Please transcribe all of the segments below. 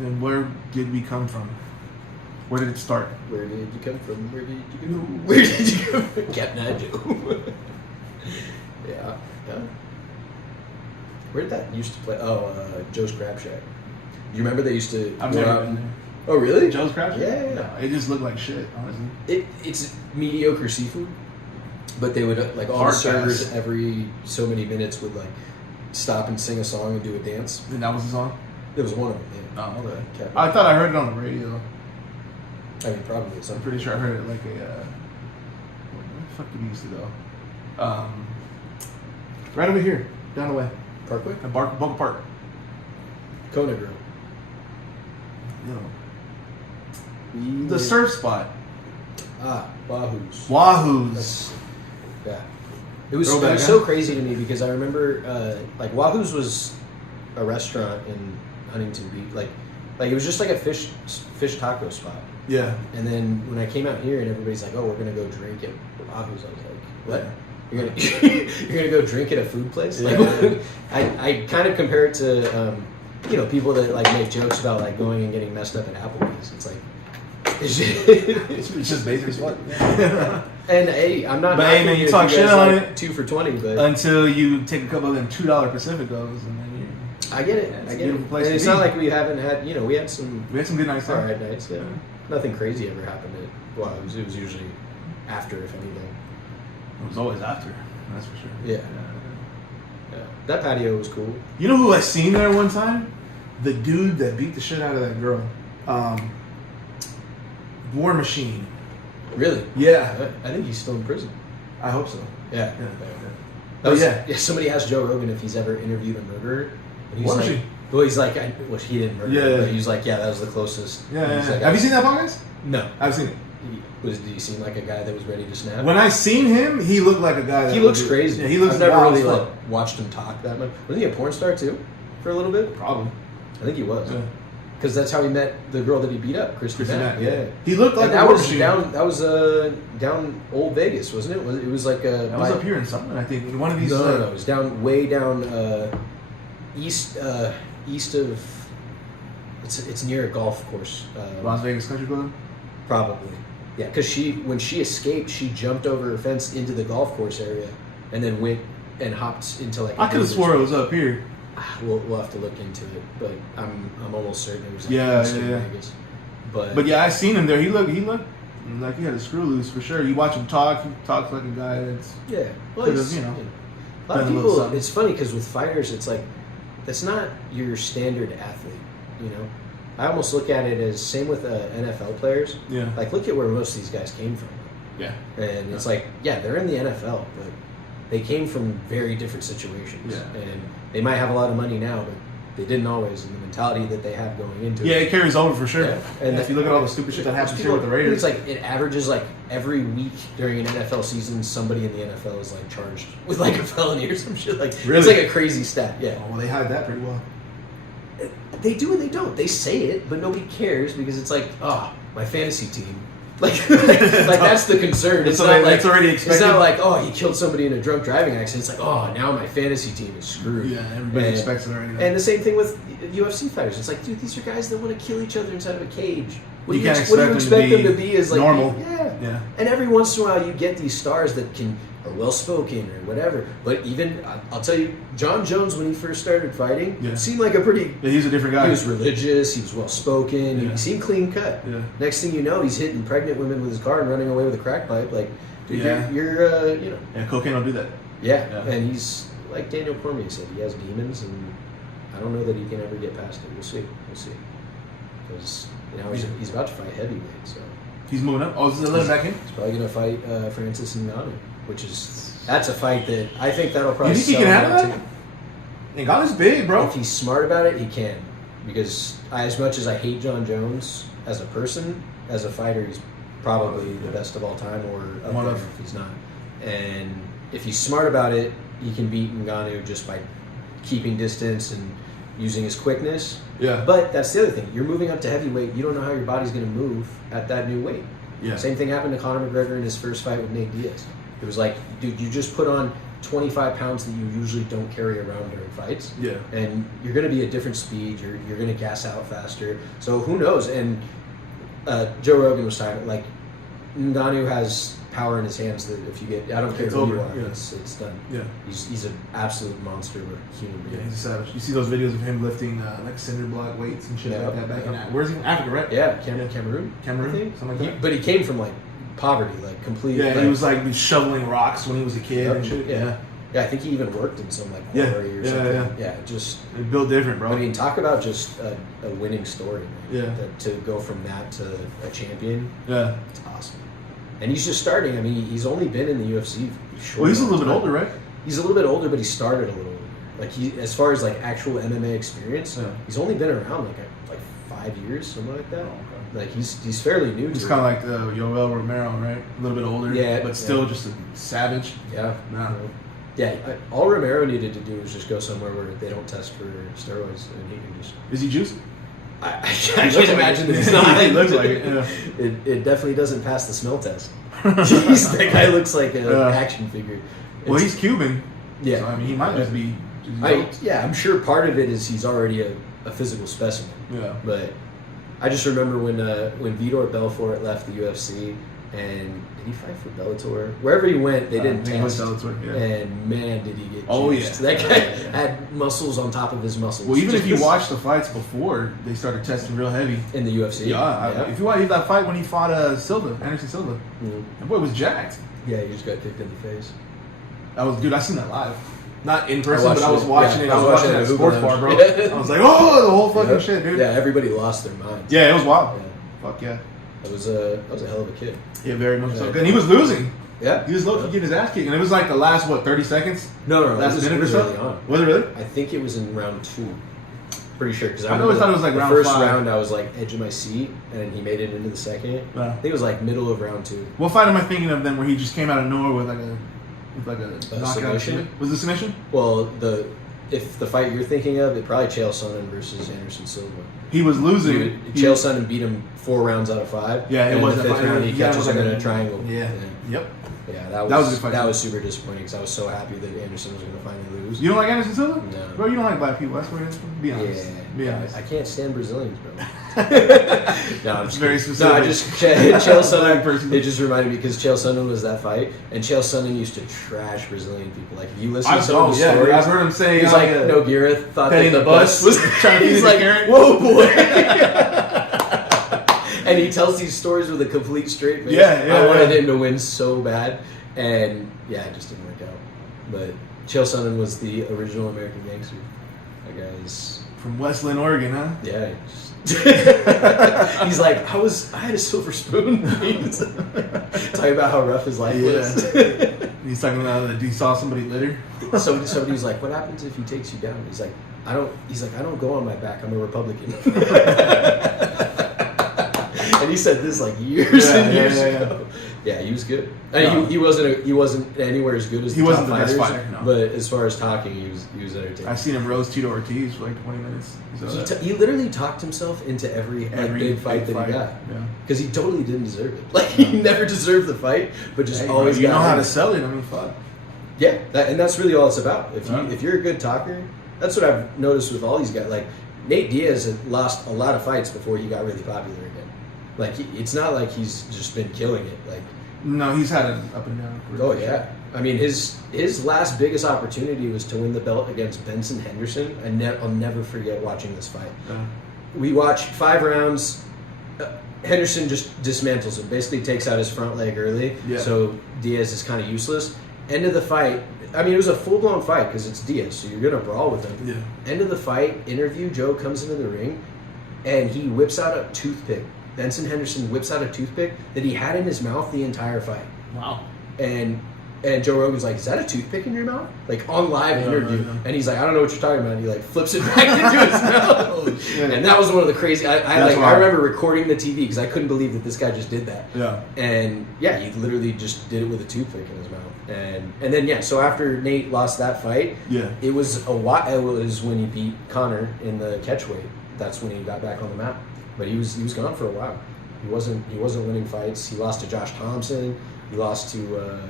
Then where did we come from? Where did it start? Where did you come from? Where did you go? Where did you go? Captain Adjo. Yeah. Where did that used to play? Oh, Joe's Crab Shack. Do you remember they used to I've go never out been there. Oh, really? Joe's Crab Shack? Yeah. No, it just looked like shit, honestly. It's mediocre seafood, but they would like all Hard the servers pass. every so many minutes would like stop and sing a song and do a dance. And that was the song? There was one of them. Yeah. Oh, okay. Captain. I thought I heard it on the radio. I mean, probably I'm something. pretty sure I heard it like a. Where the fuck did we used to go? Right over here, down the way. Parkway? At Boca Park. Kona Grill. No. The surf spot. Wahoo's. Wahoo's. Yeah. It was Throwback, so crazy to me because I remember like Wahoo's was a restaurant in Huntington Beach. Like it was just like a fish taco spot. Yeah. And then when I came out here and everybody's like, "Oh, we're gonna go drink at Wahoo's," I was like, "What? You're gonna go drink at a food place?" Yeah. Like, I kind of compare it to people that like make jokes about like going and getting messed up at Applebee's. It's like it's just basic as fuck. And hey, I'm not. But hey, man, you talk guys shit on like it 2 for $20, but until you take a couple of them $2 Pacificos, and then I get it. it's I a get beautiful it. place And to it's be. not like we haven't had. We had some good nights there. alright nights. Yeah, nothing crazy ever happened at Wahoo's. It was usually after, if anything. It was always after. That's for sure. Yeah. Yeah, that patio was cool. You know who I seen there one time? The dude that beat the shit out of that girl. War Machine. Really? Yeah. I think he's still in prison. I hope so. Yeah. But yeah. Somebody asked Joe Rogan if he's ever interviewed a murderer. And he's War like, Machine. well, he's like, he didn't murder. Yeah, her, yeah. But he was like, yeah, that was the closest. Yeah. He's like, Have you seen that podcast? No. I've seen it. Did he seem like a guy that was ready to snap? When I seen him, he looked like a guy that He looks crazy. Yeah, he looks I've never wild really as fuck. watched him talk that much. Wasn't he a porn star too? For a little bit? Probably. I think he was. Yeah. Because that's how he met the girl that he beat up, Christy Mack. Yeah. He looked like And a that War was Machine. down. That was down Old Vegas, wasn't it? It was like That was up here in something, I think. One of these. No, it was way down east of. It's near a golf course. Las Vegas Country Club? Probably. Yeah, because when she escaped, she jumped over a fence into the golf course area, and then went and hopped into like. I could have swore it was up here. We'll have to look into it, but I'm almost certain it was. Like Yeah. Vegas. But yeah, I seen him there. He looked like he had a screw loose for sure. You watch him talk. He talks like a guy that's. yeah, well, Could've, he's, you know, a lot of done a little people. something. It's funny because with fighters, it's like that's not your standard athlete. I almost look at it as same with NFL players. Yeah. Like, look at where most of these guys came from. Yeah. And it's like, yeah, they're in the NFL, but they came from very different situations. Yeah. And they might have a lot of money now, but they didn't always. And the mentality that they have going into Yeah, it. it carries over for sure. Yeah. And if you look at all the stupid shit that happens here with the Raiders. It's like it averages like every week during an NFL season, somebody in the NFL is like charged with like a felony or some shit. Like Really? It's like a crazy stat. Yeah. Oh, well, they hide that pretty well. They do and they don't. They say it, but nobody cares because it's like, oh, my fantasy team. Like that's the concern. It's not like it's already expected. It's not like, oh, he killed somebody in a drunk driving accident. It's like, oh, now my fantasy team is screwed. Yeah, everybody expects it already. And the same thing with UFC fighters. It's like, dude, these are guys that want to kill each other inside of a cage. What do you expect them to be? Is like normal. Yeah. And every once in a while, you get these stars that are well spoken or whatever. But even I'll tell you, John Jones, when he first started fighting, seemed like a pretty. Yeah, he's a different guy. He was religious. He was well spoken. Yeah. He seemed clean cut. Yeah. Next thing you know, he's hitting pregnant women with his car and running away with a crack pipe. Like, dude, you're Yeah, cocaine don't do that. Yeah, and he's like Daniel Cormier said, he has demons, and I don't know that he can ever get past it. We'll see. Because he's about to fight heavyweight, so he's moving up. Oh, is it let him back in? he's probably gonna fight Francis Ngannou, that's a fight that I think that'll probably. You think he can handle that? Ngannou's big, bro. If he's smart about it, he can. Because as much as I hate John Jones as a person, as a fighter, he's probably the best of all time, or up One there of. if he's not. And if he's smart about it, he can beat Ngannou just by keeping distance and using his quickness. Yeah. But that's the other thing. You're moving up to heavyweight. You don't know how your body's going to move at that new weight. Yeah. Same thing happened to Conor McGregor in his first fight with Nate Diaz. It was like, dude, you just put on 25 pounds that you usually don't carry around during fights. Yeah. And you're going to be at different speed. You're going to gas out faster. So who knows? And Joe Rogan was talking, like, Ngannou has power in his hands that if you get, I don't care It's who over, you are, yeah. it's done. Yeah. He's an absolute monster of a human Yeah, being. he's a savage. You see those videos of him lifting like cinder block weights and shit like that back in Africa. Where's he from? Africa, right? Yeah, Cameroon. Cameroon? I think. Something like that? But he came from like poverty, like complete. Yeah, like, he was like shoveling rocks when he was a kid and shit. Yeah. Yeah, I think he even worked in some like Yeah. quarry or Yeah, something. yeah. Just He built different, bro. I mean, talk about just a winning story. Man. Yeah. To go from that to a champion, Yeah. it's awesome. And he's just starting. I mean, he's only been in the UFC. Well, he's a little bit older, right? He's a little bit older, but he started a little older. Like as far as like actual MMA experience, Yeah. he's only been around like 5 years, something like that. Oh, okay. Like he's fairly new. It's to kind it. of like Yoel Romero, right? A little bit older, Yeah, but still yeah. just a savage. Yeah. Nah. Yeah, all Romero needed to do was just go somewhere where they don't test for steroids, and he can just. Is he juiced? I He can't looks like imagine it. that he's not. He looks like it, yeah. It definitely doesn't pass the smell test. Jeez, that guy looks like an action figure. Well, It's- he's Cuban. Yeah. So, I mean, he might just be. I'm sure part of it is he's already a physical specimen. Yeah. But I just remember when Vitor Belfort left the UFC, and did he fight for Bellator? Wherever he went, they didn't I think it was test. Bellator, yeah. And man, did he get Oh, juiced. yeah. That guy Yeah. had muscles on top of his muscles. Well, even if you Just watch the fights before, they started testing real heavy. in the UFC. If you watch that fight when he fought Anderson Silva, Mhm. that boy was jacked. Yeah, he just got kicked in the face. Dude, I seen that live. Not in person, watched but I was it. watching Yeah, it. I was watching it at Hoover sports bar, Lounge. bro. Yeah. I was like, oh, the whole fucking Yep. shit, dude. Yeah, everybody lost their minds. Yeah, it was wild. Yeah. Fuck yeah. That was a hell of a kid. Yeah, very much so. Yeah. And he was losing. Yeah. He was low-key getting his ass kicked. And it was like the last, 30 seconds? No, Last it minute or was so? early on. Was it really? I think it was in round 2. Pretty sure because I always thought it was like the round first 5. round I was like edge of my seat, and he made it into the second. Yeah. I think it was like middle of round 2. What fight am I thinking of then where he just came out of nowhere with like a knockout? submission? Was it submission? Well, if the fight you're thinking of, it probably Chael Sonnen versus Anderson Silva. He was losing. Chael Sonnen beat him 4 rounds out of 5. Yeah, it and was in the that fifth fight. round. He Yeah, it catches was him like in a triangle. Yeah. Yep. Yeah, That was a good fight. That was super disappointing because I was so happy that Anderson was going to finally lose. You don't like Anderson Silva? No. Bro, you don't like black people. That's what it is. Be honest. Be honest. I can't stand Brazilians, bro. No, I'm just Very kidding. specific. No, I just Chael Black person. Sonnen. It just reminded me because Chael Sonnen was that fight, and Chael Sonnen used to trash Brazilian people. Like if you listen to some of his stories, I've heard him say he's like Nogueira thought petting that the bus was trying to he's feed like, the carrot. whoa, boy. And he tells these stories with a complete straight face. Yeah, I wanted yeah. him to win so bad, and yeah, it just didn't work out. But Chael Sonnen was the original American gangster. That guy's From Westland, Oregon, huh? yeah. He's like, I had a silver spoon. Talking about how rough his life was. He's talking about that he saw somebody litter. Somebody was like, what happens if he takes you down? He's like, I don't go on my back. I'm a Republican. And he said this like years and years ago. Yeah, he was good. I mean, No. he wasn't anywhere as good as He the wasn't top the best fighters, fighter, no. but as far as talking, he was entertaining. I've seen him roast Tito Ortiz for like 20 minutes. So He literally talked himself into every big fight that he got. Yeah. Because he totally didn't deserve it. Like, he never deserved the fight, but just Hey, always you got know how it. to sell it. I mean, fuck. Yeah, and that's really all it's about. Yeah. If you're a good talker, that's what I've noticed with all these guys. Like, Nate Diaz had lost a lot of fights before he got really popular again. Like, it's not like he's just been killing it. Like, No, he's had an up and down career. oh yeah. I mean, his last biggest opportunity was to win the belt against Benson Henderson. I'll never forget watching this fight. Yeah. We watched 5 rounds. Henderson just dismantles him, basically takes out his front leg early. Yeah. So Diaz is kind of useless. End of the fight. I mean, it was a full-blown fight because it's Diaz, so you're going to brawl with him. Yeah. End of the fight, interview, Joe comes into the ring, and he whips out a toothpick. Benson Henderson whips out a toothpick that he had in his mouth the entire fight. Wow. And Joe Rogan's like, is that a toothpick in your mouth? Like, on live interview. No. And he's like, I don't know what you're talking about. And he, like, flips it back into his mouth. shit. And that was one of the crazy... That's I wild. remember recording the TV because I couldn't believe that this guy just did that. Yeah. And, yeah, he literally just did it with a toothpick in his mouth. And then, yeah, so after Nate lost that fight, Yeah. it was when he beat Connor in the catchweight. That's when he got back on the map. But he was gone for a while. He wasn't winning fights. He lost to Josh Thompson. He lost to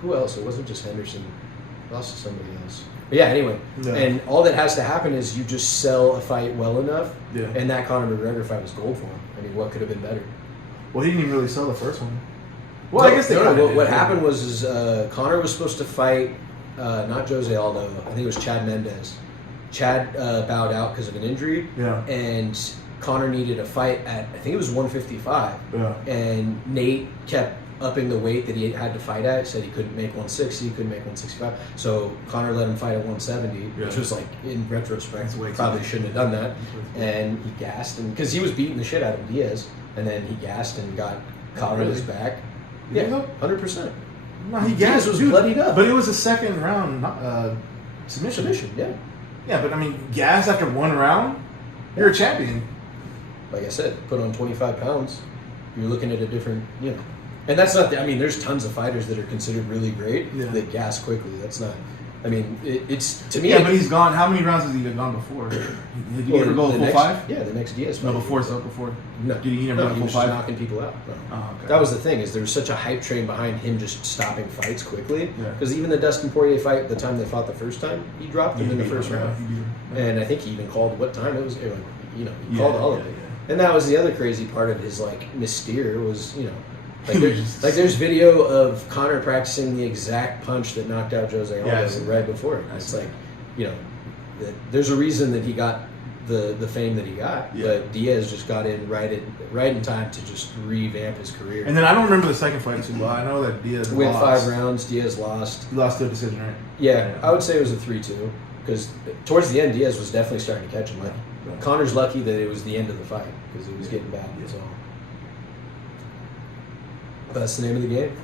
who else? It wasn't just Henderson. Lost to somebody else. But yeah, anyway. Yeah. And all that has to happen is you just sell a fight well enough. Yeah. And that Conor McGregor fight was gold for him. I mean, what could have been better? Well, he didn't even really sell the first one. Well, I guess they kinda did. What happened was Conor was supposed to fight not Jose Aldo. I think it was Chad Mendez. Chad bowed out because of an injury. Yeah. And Conor needed a fight at, I think it was 155. Yeah. And Nate kept upping the weight that he had to fight at. Said he couldn't make 160, he couldn't make 165. So Conor let him fight at 170, which was like, in retrospect, probably shouldn't have done that. And he gassed, and because he was beating the shit out of Diaz, and then he gassed and got caught on his back. Yeah, 100%. No, he Diaz gassed, was dude, bloodied up. But it was a second round submission. Yeah. Yeah, but I mean, gas after one round, you're a champion. Like I said, put on 25 pounds, you're looking at a different, And that's not, I mean, there's tons of fighters that are considered really great that gas quickly. That's not, I mean, it's, to me. Yeah, but he's gone, how many rounds has he gone before? Did he ever go a full five? Yeah, the next Diaz fight. No, before. No. Did he never go a full was five? just knocking people out. No. Oh, okay. That was the thing, is there was such a hype train behind him just stopping fights quickly. Yeah. Because even the Dustin Poirier fight, the time they fought the first time, he dropped him in the first round. And I think he even called what time it was. He called all of it. And that was the other crazy part of his mystere was, there's video of Conor practicing the exact punch that knocked out Jose Aldo right before it. It's there's a reason that he got the fame that he got, but Diaz just got in right in time to just revamp his career. And then I don't remember the second fight too well. I know that Diaz went lost. 5 rounds. Diaz lost. He lost to a decision, right? Yeah, I would say it was a 3-2 because towards the end Diaz was definitely starting to catch him. Conor's lucky that it was the end of the fight because it was getting bad. So that's the name of the game.